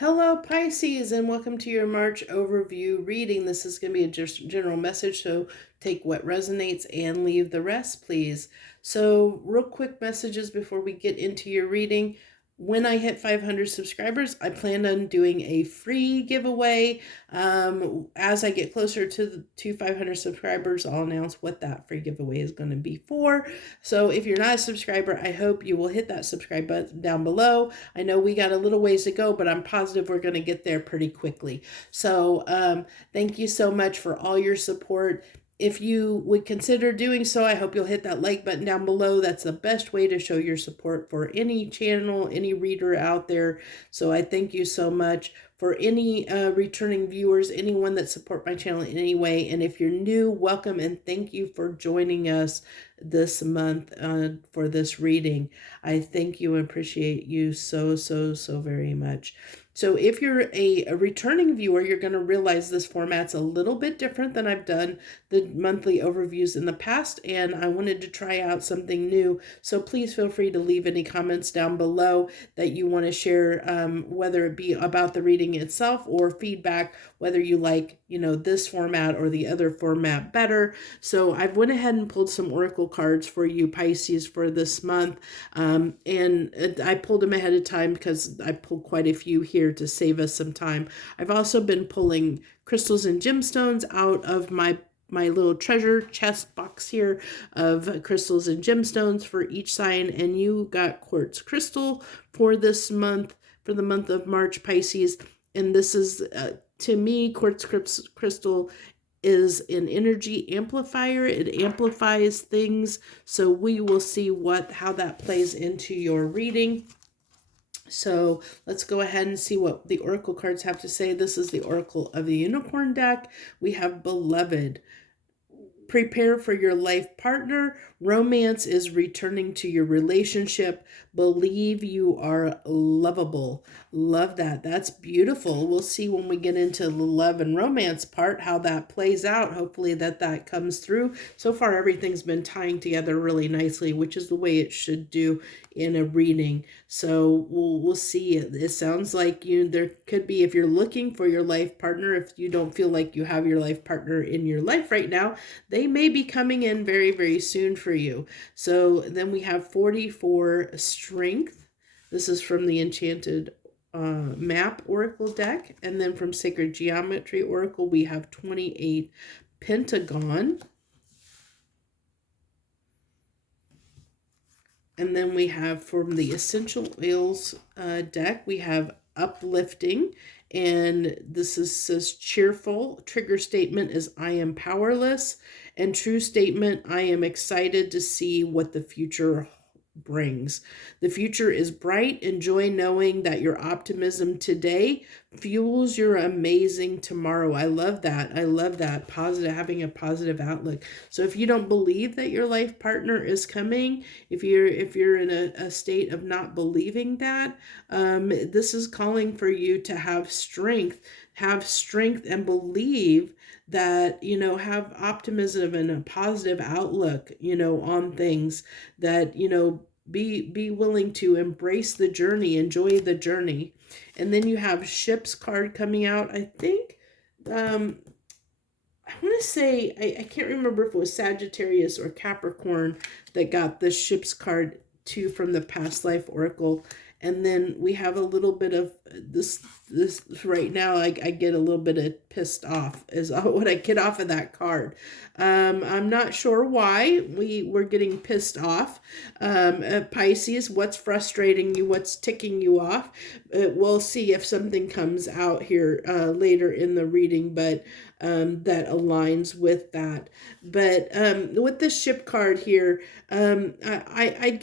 Hello, Pisces, and welcome to your March overview reading. This is going to be a just general message, so take what resonates and leave the rest, please. So, real quick messages before we get into your reading. When I hit 500 subscribers, I plan on doing a free giveaway. As I get closer to 500 subscribers, I'll announce what that free giveaway is going to be for. So if you're not a subscriber, I hope you will hit that subscribe button down below. I know we got a little ways to go, but I'm positive we're going to get there pretty quickly. So thank you so much for all your support. If you would consider doing so, I hope you'll hit that like button down below. That's the best way to show your support for any channel, any reader out there. So I thank you so much. For any returning viewers, anyone that support my channel in any way. And if you're new, welcome and thank you for joining us this month for this reading. I thank you and appreciate you so very much. So if you're a returning viewer, you're going to realize this format's a little bit different than I've done the monthly overviews in the past, and I wanted to try out something new. So please feel free to leave any comments down below that you want to share, whether it be about the reading itself or feedback, whether you like, this format or the other format better. So I've went ahead and pulled some oracle cards for you, Pisces, for this month. And I pulled them ahead of time because I pulled quite a few here to save us some time. I've also been pulling crystals and gemstones out of my little treasure chest box here of crystals and gemstones for each sign. And you got quartz crystal for this month, for the month of March, Pisces. And this is, to me, quartz crystal is an energy amplifier. It amplifies things. So we will see how that plays into your reading. So let's go ahead and see what the oracle cards have to say. This is the Oracle of the Unicorn deck. We have Beloved. Prepare for your life partner. Romance is returning to your relationship. Believe you are lovable. Love that. That's beautiful. We'll see when we get into the love and romance part how that plays out. Hopefully that comes through. So far, everything's been tying together really nicely, which is the way it should do in a reading. So we'll see. It sounds like there could be, if you're looking for your life partner, if you don't feel like you have your life partner in your life right now, they may be coming in very soon for you. So then we have 44 Strength. This is from the Enchanted Map Oracle deck. And then from Sacred Geometry Oracle, we have 28 Pentagon. And then we have from the Essential Oils deck, we have Uplifting. And this says cheerful. Trigger statement is I am powerless. And true statement, I am excited to see what the future brings. The future is bright. Enjoy knowing that your optimism today fuels your amazing tomorrow. I love that. I love that. Positive, having a positive outlook. So if you don't believe that your life partner is coming, if you're in a state of not believing that, this is calling for you to have strength and believe that, have optimism and a positive outlook, on things, that, be willing to embrace the journey, enjoy the journey. And then you have Ships card coming out. I think, I want to say, I can't remember if it was Sagittarius or Capricorn that got the Ships card too from the Past Life Oracle. And then we have a little bit of this right now. I get a little bit of pissed off is what I get off of that card. I'm not sure why we're getting pissed off. Pisces, what's frustrating you? What's ticking you off? We'll see if something comes out here later in the reading, but that aligns with that. But with the Ship card here, I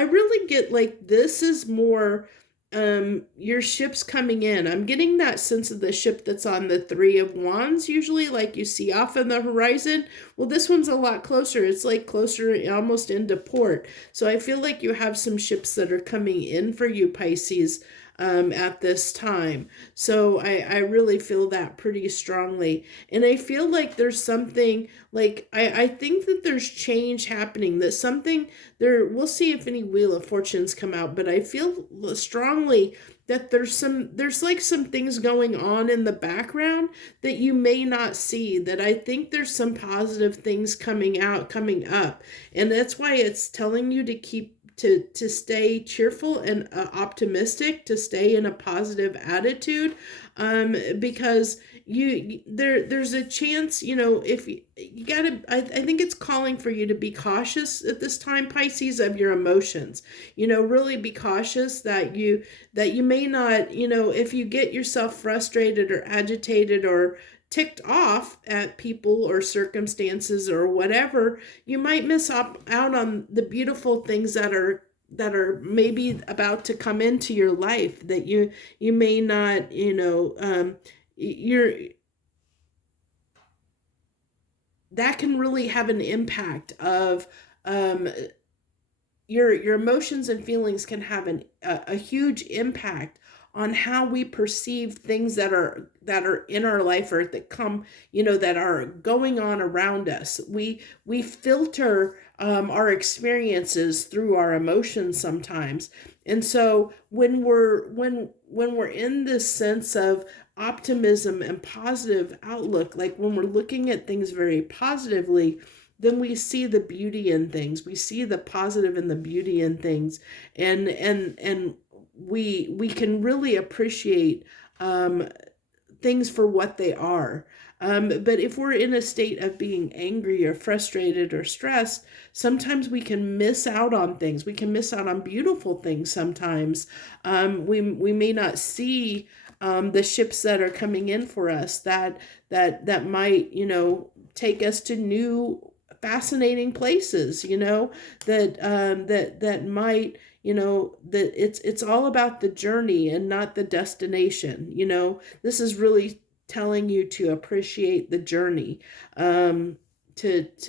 really get like this is more your ship's coming in. I'm getting that sense of the ship that's on the Three of Wands, usually like you see off on the horizon. Well, this one's a lot closer. It's like closer almost into port. So I feel like you have some ships that are coming in for you, Pisces, at this time. So I really feel that pretty strongly. And I feel like there's something like, I think that there's change happening, that something there, we'll see if any Wheel of Fortunes come out, but I feel strongly that there's like some things going on in the background that you may not see, that I think there's some positive things coming up. And that's why it's telling you to keep to stay cheerful and optimistic, to stay in a positive attitude, because there's a chance, if you gotta, I think it's calling for you to be cautious at this time, Pisces, of your emotions. Really be cautious that you may not, if you get yourself frustrated or agitated or ticked off at people or circumstances or whatever, you might miss out on the beautiful things that are maybe about to come into your life, that you may not, you're that can really have an impact of, your emotions and feelings can have a huge impact on how we perceive things that are in our life, or that come, that are going on around us. We filter our experiences through our emotions sometimes. And so when we're in this sense of optimism and positive outlook, like when we're looking at things very positively, then we see the beauty in things. We see the positive and the beauty in things, and we can really appreciate things for what they are. But if we're in a state of being angry or frustrated or stressed, sometimes we can miss out on things. We can miss out on beautiful things sometimes. We may not see the ships that are coming in for us, that might, take us to new fascinating places, that might, that it's all about the journey and not the destination. This is really telling you to appreciate the journey, to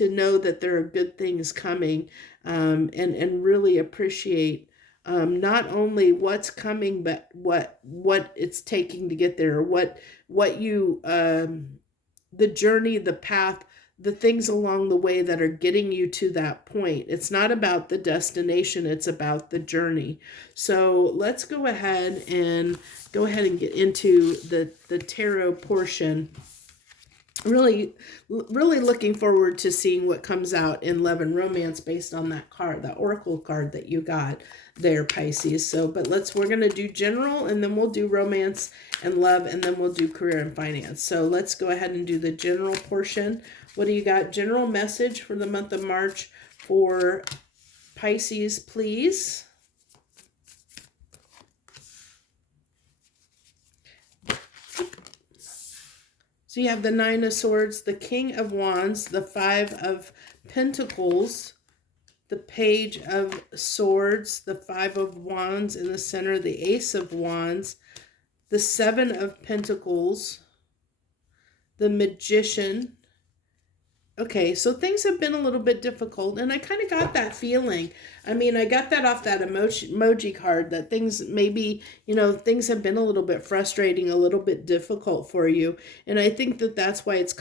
know that there are good things coming, and really appreciate not only what's coming, but what it's taking to get there, or what you the journey, the path, the things along the way that are getting you to that point. It's not about the destination, it's about the journey. So let's go ahead and get into the tarot portion. Really looking forward to seeing what comes out in love and romance based on that card, the oracle card that you got there, Pisces. So, but we're going to do general, and then we'll do romance and love, and then we'll do career and finance. So let's go ahead and do the general portion. What do you got? General message for the month of March for Pisces, please. So you have the Nine of Swords, the King of Wands, the Five of Pentacles, the Page of Swords, the Five of Wands in the center, the Ace of Wands, the Seven of Pentacles, the Magician. Okay, so things have been a little bit difficult, and I kind of got that feeling. I mean, I got that off that emoji card, that things maybe, things have been a little bit frustrating, a little bit difficult for you. And I think that that's why it's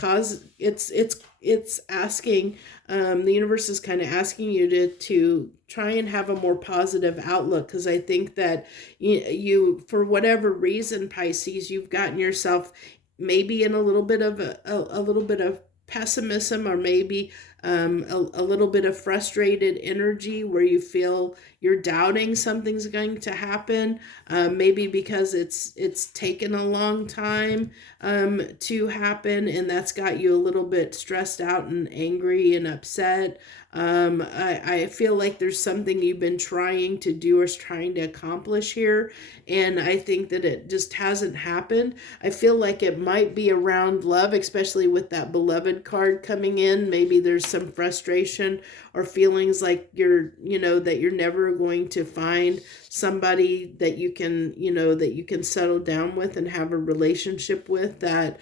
asking, the universe is kind of asking you to try and have a more positive outlook, because I think that you, for whatever reason, Pisces, you've gotten yourself maybe in a little bit of pessimism, or maybe a little bit of frustrated energy where you feel you're doubting something's going to happen, maybe because it's taken a long time to happen, and that's got you a little bit stressed out and angry and upset. I feel like there's something you've been trying to do or trying to accomplish here, and I think that it just hasn't happened. I feel like it might be around love, especially with that beloved card coming in. Maybe there's some frustration or feelings like that you're never going to find somebody that you can settle down with and have a relationship with, that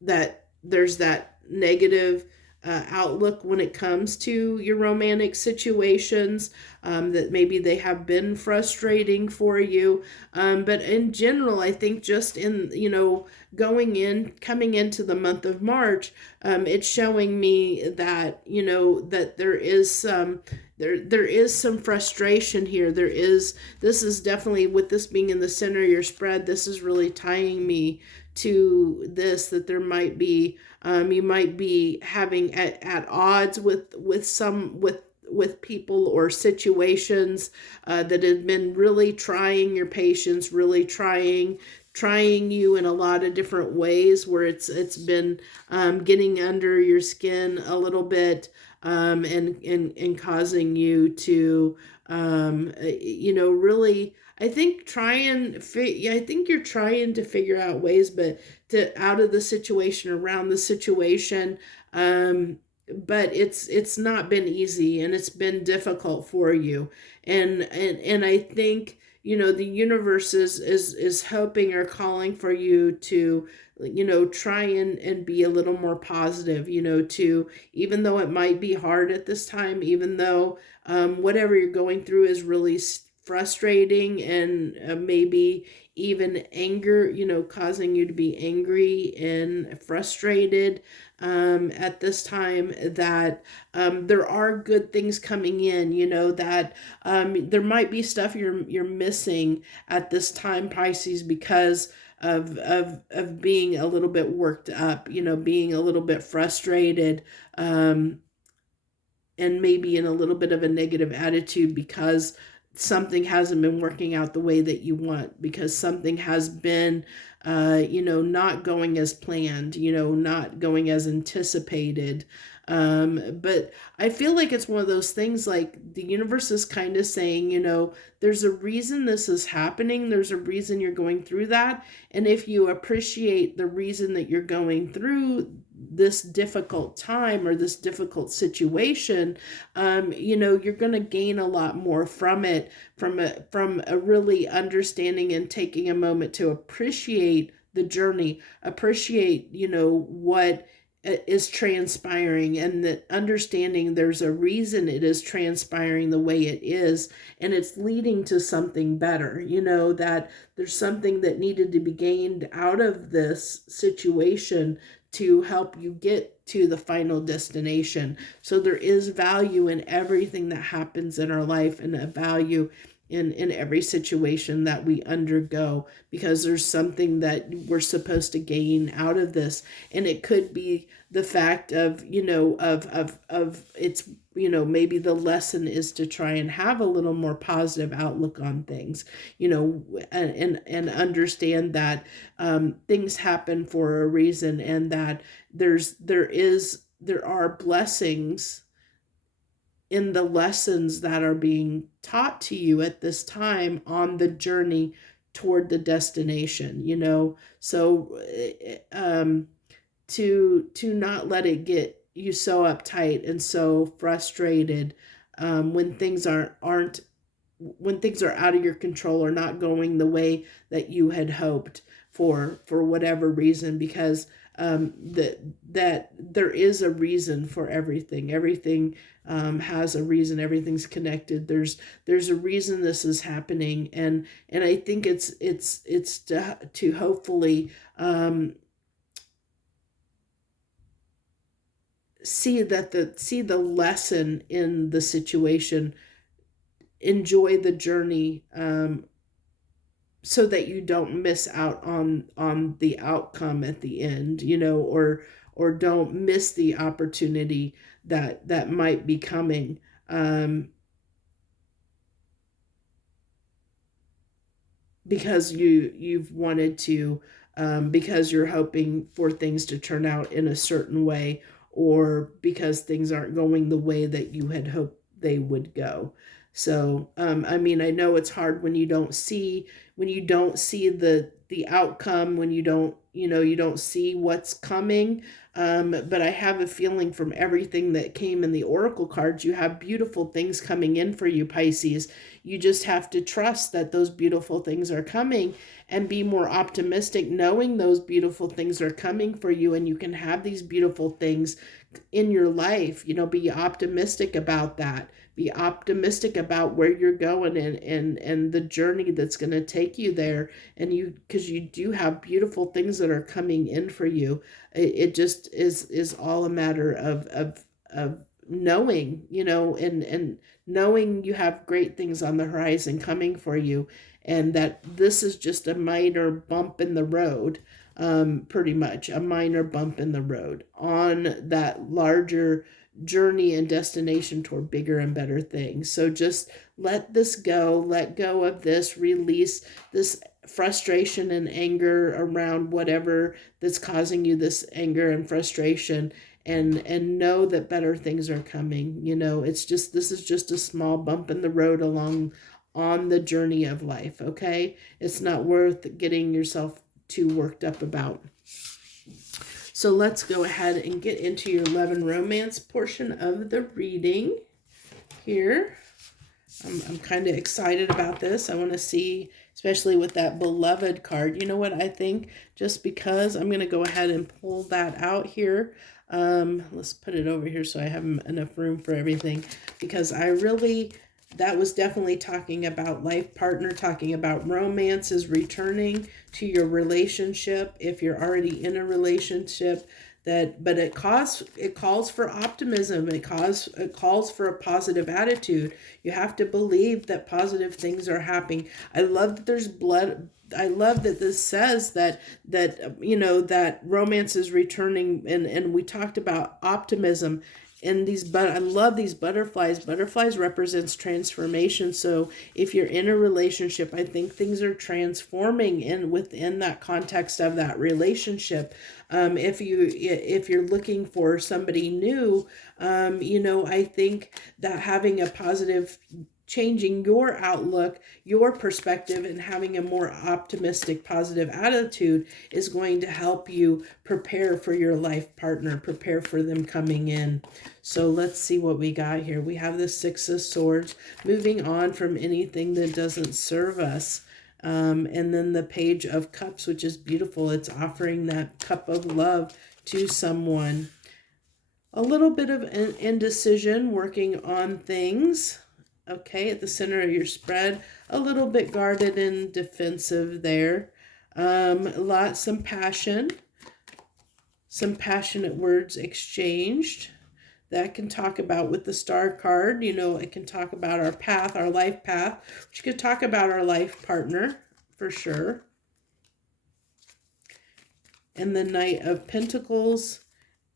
that there's that negative outlook when it comes to your romantic situations, that maybe they have been frustrating for you. But in general, I think just in, coming into the month of March, it's showing me that, that there is some, there is some frustration here. This is definitely, with this being in the center of your spread, this is really tying me to this, that there might be, you might be having at odds with people or situations that have been really trying your patience, really trying you in a lot of different ways, where it's been getting under your skin a little bit, and causing you to really, I think I think you're trying to figure out ways, but to out of the situation, around the situation. But it's not been easy, and it's been difficult for you, and I think, the universe is hoping or calling for you to, try and be a little more positive, to, even though it might be hard at this time, even though whatever you're going through is really frustrating, and maybe even anger, causing you to be angry and frustrated at this time, that there are good things coming in, that there might be stuff you're missing at this time, Pisces, because of being a little bit worked up, being a little bit frustrated, and maybe in a little bit of a negative attitude, because something hasn't been working out the way that you want, because something has been not going as planned, not going as anticipated. But I feel like it's one of those things, like the universe is kind of saying, there's a reason this is happening, there's a reason you're going through that, and if you appreciate the reason that you're going through this difficult time or this difficult situation, you're going to gain a lot more from it, from a really understanding and taking a moment to appreciate the journey, appreciate, what is transpiring, and that understanding there's a reason it is transpiring the way it is, and it's leading to something better, that there's something that needed to be gained out of this situation to help you get to the final destination. So there is value in everything that happens in our life, and a value in every situation that we undergo, because there's something that we're supposed to gain out of this. And it could be the fact of, of it's, maybe the lesson is to try and have a little more positive outlook on things, and understand that things happen for a reason, and that there are blessings in the lessons that are being taught to you at this time on the journey toward the destination, so to not let it get you so uptight and so frustrated when things aren't when things are out of your control, or not going the way that you had hoped, for whatever reason, because that there is a reason for everything. Everything has a reason. Everything's connected. There's a reason this is happening, and I think it's to hopefully see the lesson in the situation, enjoy the journey, so that you don't miss out on the outcome at the end, or don't miss the opportunity that might be coming, because you've wanted to, because you're hoping for things to turn out in a certain way, or because things aren't going the way that you had hoped they would go. So I mean, I know it's hard when you don't see the outcome, when you don't see what's coming, but I have a feeling from everything that came in the oracle cards, you have beautiful things coming in for you, Pisces. You just have to trust that those beautiful things are coming, and be more optimistic, knowing those beautiful things are coming for you, and you can have these beautiful things in your life. Be optimistic about that. Be optimistic about where you're going, and the journey that's going to take you there. And because you do have beautiful things that are coming in for you. It just is all a matter of knowing, and knowing you have great things on the horizon coming for you, and that this is just a minor bump in the road, pretty much a minor bump in the road on that larger journey and destination toward bigger and better things. So just let this go, let go of this, release this frustration and anger around whatever that's causing you this anger and frustration, and know that better things are coming. It's just, this is just a small bump in the road along on the journey of life. Okay, it's not worth getting yourself too worked up about. So let's go ahead and get into your love and romance portion of the reading here. I'm kind of excited about this. I want to see, especially with that beloved card. You know what I think? Just because, I'm going to go ahead and pull that out here. Let's put it over here so I have enough room for everything, because that was definitely talking about life partner, talking about romance is returning to your relationship if you're already in a relationship. But it calls for optimism. It calls for a positive attitude. You have to believe that positive things are happening. I love that there's blood. I love that this says that that romance is returning, and we talked about optimism. And I love these butterflies. Butterflies represents transformation. So if you're in a relationship, I think things are transforming within that context of that relationship. If you're looking for somebody new, I think that having a positive, changing your outlook, your perspective, and having a more optimistic, positive attitude is going to help you prepare for your life partner, prepare for them coming in. So let's see what we got here. We have the Six of Swords, moving on from anything that doesn't serve us. And then the Page of Cups, which is beautiful. It's offering that cup of love to someone. A little bit of indecision, working on things. Okay, at the center of your spread, a little bit guarded and defensive there. Some passion, some passionate words exchanged. That can talk about, with the Star card, it can talk about our path, our life path, which could talk about our life partner for sure. And the Knight of Pentacles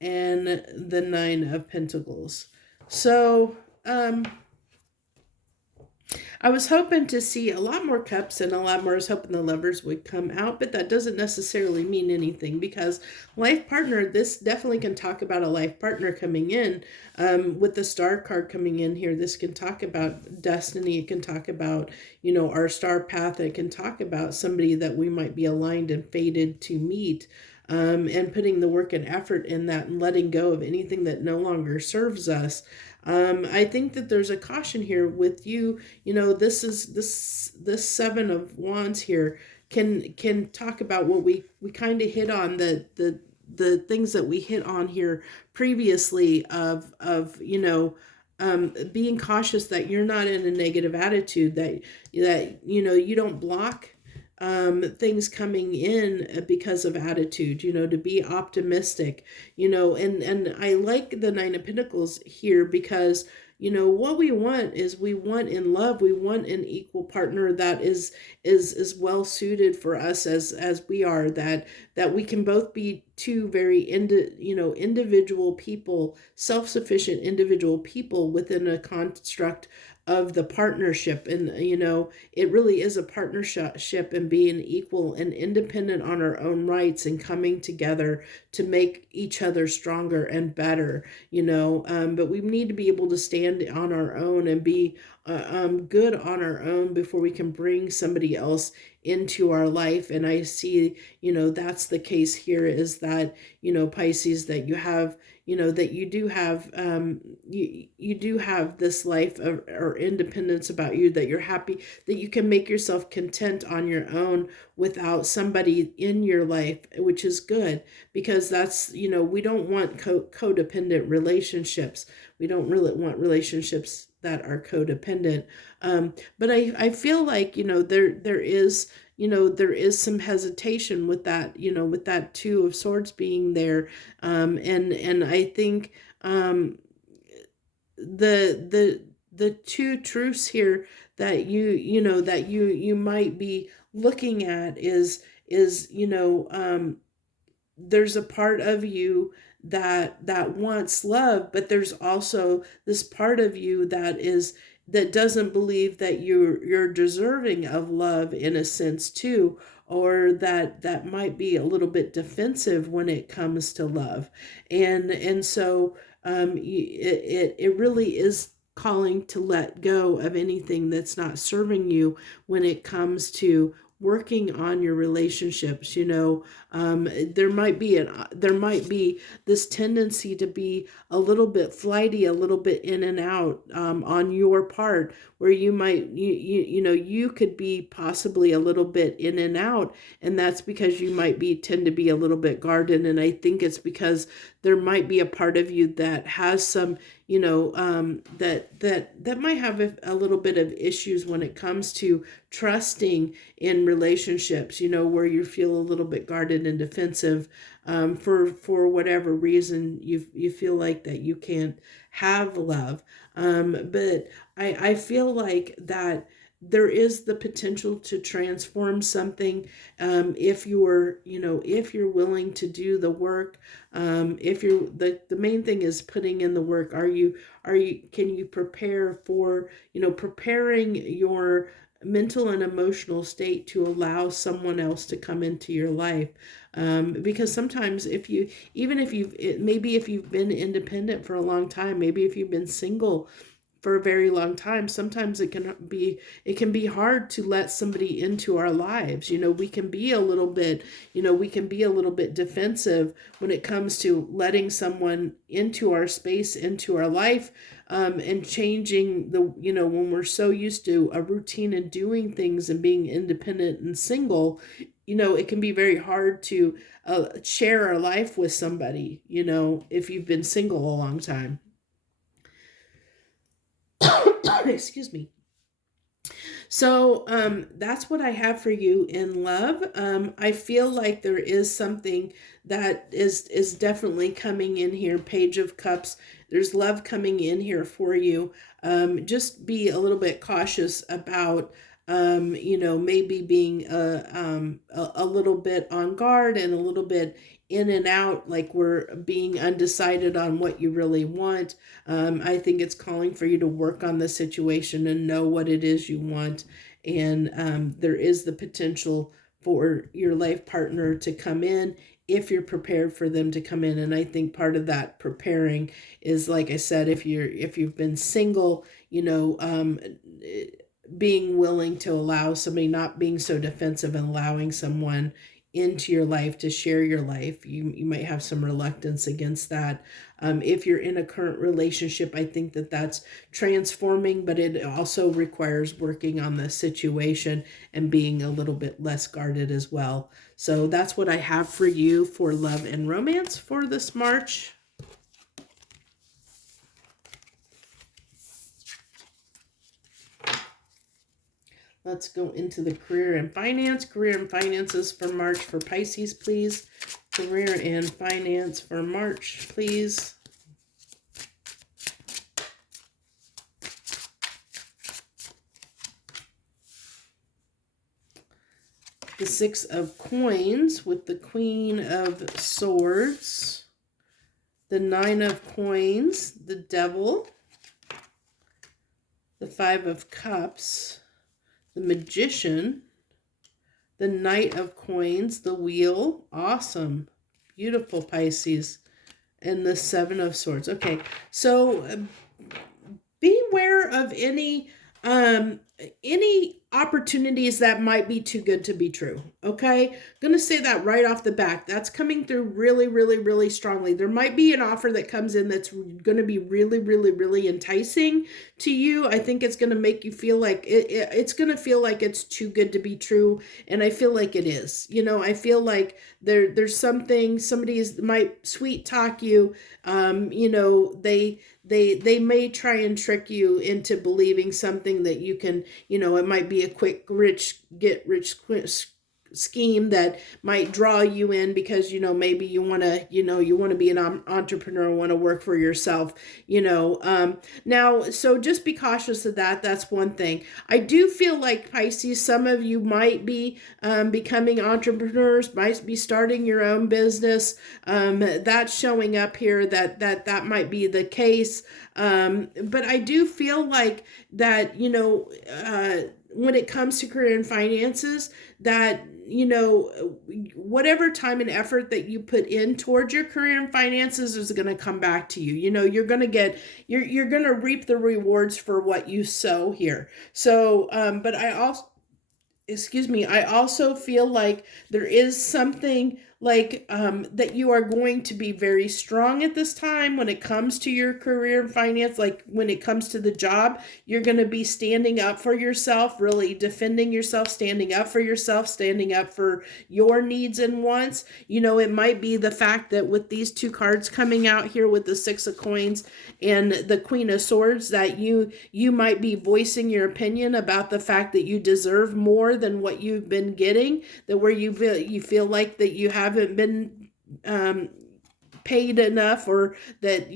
and the Nine of Pentacles. So, I was hoping to see a lot more cups and a lot more. I was hoping the Lovers would come out, but that doesn't necessarily mean anything, because life partner, this definitely can talk about a life partner coming in. With the Star card coming in here, this can talk about destiny. It can talk about, our star path. It can talk about somebody that we might be aligned and fated to meet. And putting the work and effort in that, and letting go of anything that no longer serves us. I think that there's a caution here with you. This Seven of Wands here can talk about what we kind of hit on, the things that we hit on here previously of being cautious that you're not in a negative attitude, that you don't block things coming in because of attitude, to be optimistic, and I like the Nine of Pentacles here, because what we want in love, we want an equal partner that is well suited for us as we are, that we can both be two very individual people, self-sufficient individual people within a construct of the partnership. And it really is a partnership, and being equal and independent on our own rights, and coming together to make each other stronger and better. But we need to be able to stand on our own and be good on our own before we can bring somebody else into our life. And I see, that's the case here, is that, Pisces, that you have, that you do have, you do have this life or independence about you, that you're happy, that you can make yourself content on your own without somebody in your life, which is good, because that's, we don't want codependent relationships. We don't really want relationships that are codependent. But I feel like, there is some hesitation with that, with that Two of Swords being there. And I think, the two truths here that you might be looking at is there's a part of you that wants love, but there's also this part of you that doesn't believe that you're deserving of love in a sense too, or that might be a little bit defensive when it comes to love. And so it really is calling to let go of anything that's not serving you when it comes to working on your relationships. There might be this tendency to be a little bit flighty, a little bit in and out, on your part, where you could be possibly a little bit in and out, and that's because you might be tend to be a little bit guarded. And I think it's because there might be a part of you that has some, that might have a little bit of issues when it comes to trusting in relationships, where you feel a little bit guarded and defensive, for whatever reason you feel like that you can't have love. But I feel like that there is the potential to transform something, if you're willing to do the work. If you're the main thing is putting in the work. Can you prepare for, preparing your mental and emotional state to allow someone else to come into your life? Because sometimes if you've been independent for a long time, maybe if you've been single for a very long time, sometimes it can be hard to let somebody into our lives. We can be a little bit, defensive when it comes to letting someone into our space, into our life, and changing when we're so used to a routine and doing things and being independent and single. It can be very hard to share our life with somebody, if you've been single a long time. Excuse me. So that's what I have for you in love. I feel like there is something that is definitely coming in here. Page of Cups. There's love coming in here for you. Just be a little bit cautious about maybe being a little bit on guard and a little bit in and out, like we're being undecided on what you really want. I think it's calling for you to work on the situation and know what it is you want. And there is the potential for your life partner to come in if you're prepared for them to come in. And I think part of that preparing is, like I said, if you've been single, being willing to allow somebody, not being so defensive and allowing someone into your life to share your life. You might have some reluctance against that. If you're in a current relationship, I think that's transforming, but it also requires working on the situation and being a little bit less guarded as well. So that's what I have for you for love and romance for this March. Let's go into the career and finance. Career and finances for March for Pisces, please. Career and finance for March, please. The Six of Coins with the Queen of Swords. The Nine of Coins, the Devil. The Five of Cups. The Magician, the Knight of Coins, the Wheel, awesome, beautiful Pisces, and the Seven of Swords. Okay, so beware of any opportunities that might be too good to be true. Okay, gonna say that right off the back. That's coming through really, really, really strongly. There might be an offer that comes in that's gonna be really, really, really enticing to you. I think it's gonna make you feel like it's gonna feel like it's too good to be true, and I feel like it is. I feel like there's something, might sweet talk you. They may try and trick you into believing something that you can, it might be a quick scheme that might draw you in because, maybe you want to, you want to be an entrepreneur, want to work for yourself, now, so just be cautious of that. That's one thing. I do feel like, Pisces, some of you might be becoming entrepreneurs, might be starting your own business. That's showing up here that might be the case. But I do feel like that, when it comes to career and finances, that whatever time and effort that you put in towards your career and finances is going to come back to you. You're going to get, you're going to reap the rewards for what you sow here. So, but I also feel like there is something like that you are going to be very strong at this time when it comes to your career and finance. Like when it comes to the job, you're going to be standing up for yourself, really defending yourself, standing up for yourself, standing up for your needs and wants. It might be the fact that with these two cards coming out here with the Six of Coins and the Queen of Swords, that you might be voicing your opinion about the fact that you deserve more than what you've been getting, that where you feel like that you haven't been paid enough, or that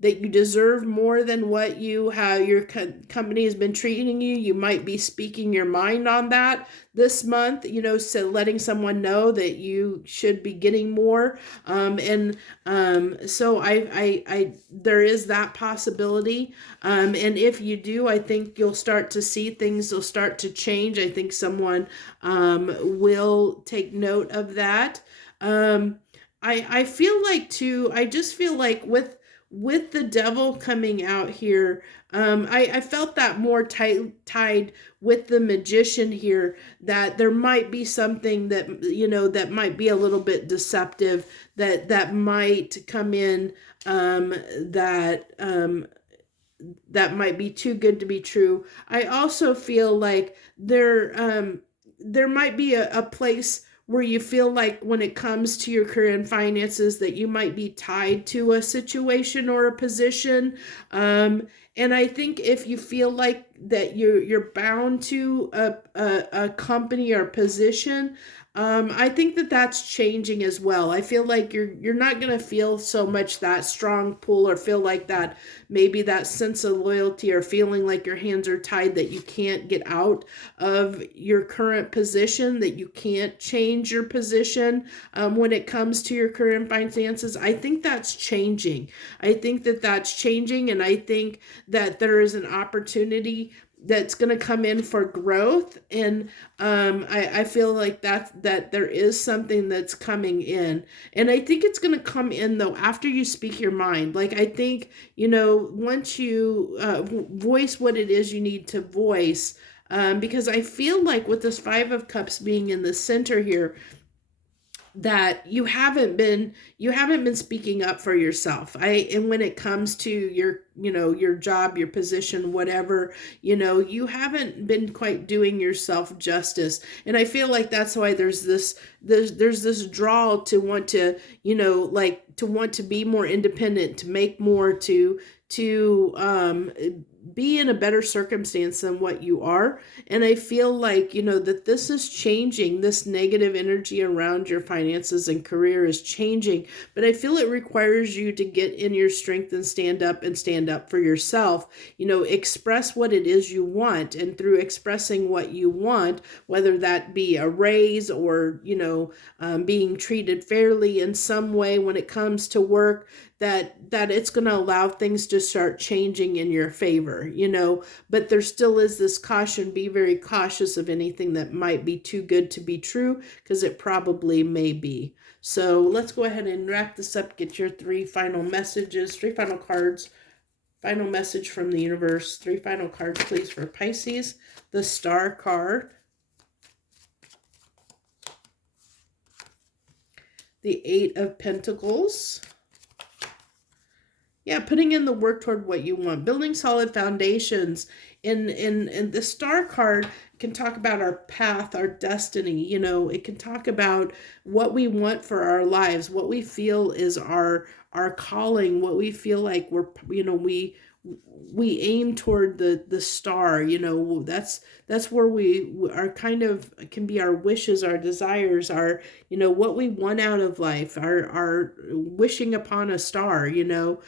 that you deserve more than what you have, your company has been treating you. You might be speaking your mind on that this month, so letting someone know that you should be getting more. So I there is that possibility. And if you do, I think you'll start to see things will start to change. I think someone will take note of that. I feel like too, I just feel like with the Devil coming out here, I felt that more tied with the Magician here, that there might be something that, that might be a little bit deceptive, that might come in, that might be too good to be true. I also feel like there might be a place where you feel like when it comes to your career and finances that you might be tied to a situation or a position. And I think if you feel like that you're bound to a company or position, I think that's changing as well. I feel like you're not going to feel so much that strong pull, or feel like that, maybe that sense of loyalty, or feeling like your hands are tied, that you can't get out of your current position, that you can't change your position when it comes to your career and finances. I think that's changing. I think that's changing, and I think that there is an opportunity that's going to come in for growth. And I feel like that there is something that's coming in. And I think it's going to come in, though, after you speak your mind. Like, I think, once you voice what it is you need to voice, because I feel like with this Five of Cups being in the center here, that you haven't been speaking up for yourself. And when it comes to your, your job, your position, whatever, you haven't been quite doing yourself justice. And I feel like that's why there's this draw to want to, to want to be more independent, to make more, to be in a better circumstance than what you are. And I feel like, that this is changing. This negative energy around your finances and career is changing. But I feel it requires you to get in your strength and stand up for yourself. Express what it is you want. And through expressing what you want, whether that be a raise or, being treated fairly in some way when it comes to work, that it's going to allow things to start changing in your favor, but there still is this caution. Be very cautious of anything that might be too good to be true, because it probably may be. So let's go ahead and wrap this up. Get your three final messages, three final cards, final message from the universe. Three final cards, please, for Pisces. The Star card, the Eight of Pentacles. Yeah, putting in the work toward what you want, building solid foundations. In the Star card can talk about our path, our destiny. It can talk about what we want for our lives, what we feel is our calling, what we feel like we're we aim toward the star. You know, that's where we are, kind of can be our wishes, our desires, our, you know, what we want out of life, our wishing upon a star, you know,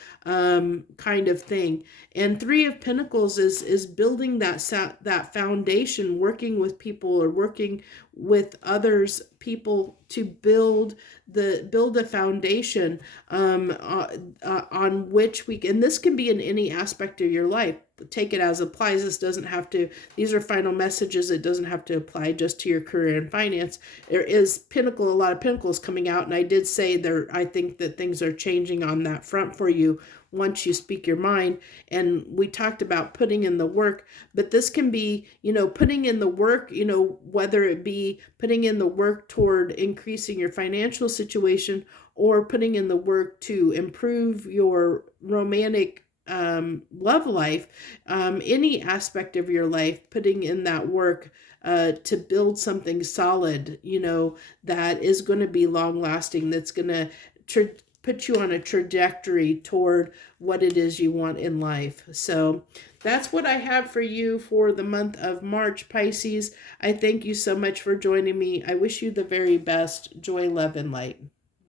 kind of thing. And Three of Pentacles is building that foundation, working with people or working with others, people, to build a foundation on which we, and this can be in any aspect of your life. Take it as applies. This doesn't have to, these are final messages. It doesn't have to apply just to your career and finance. There is a lot of Pentacles coming out, and I did say there, I think that things are changing on that front for you once you speak your mind. And we talked about putting in the work, but this can be, you know, putting in the work, you know, whether it be putting in the work toward increasing your financial situation, or putting in the work to improve your romantic love life, any aspect of your life, putting in that work to build something solid, you know, that is going to be long lasting, that's going to put you on a trajectory toward what it is you want in life. So that's what I have for you for the month of March, Pisces. I thank you so much for joining me. I wish you the very best. Joy, love, and light.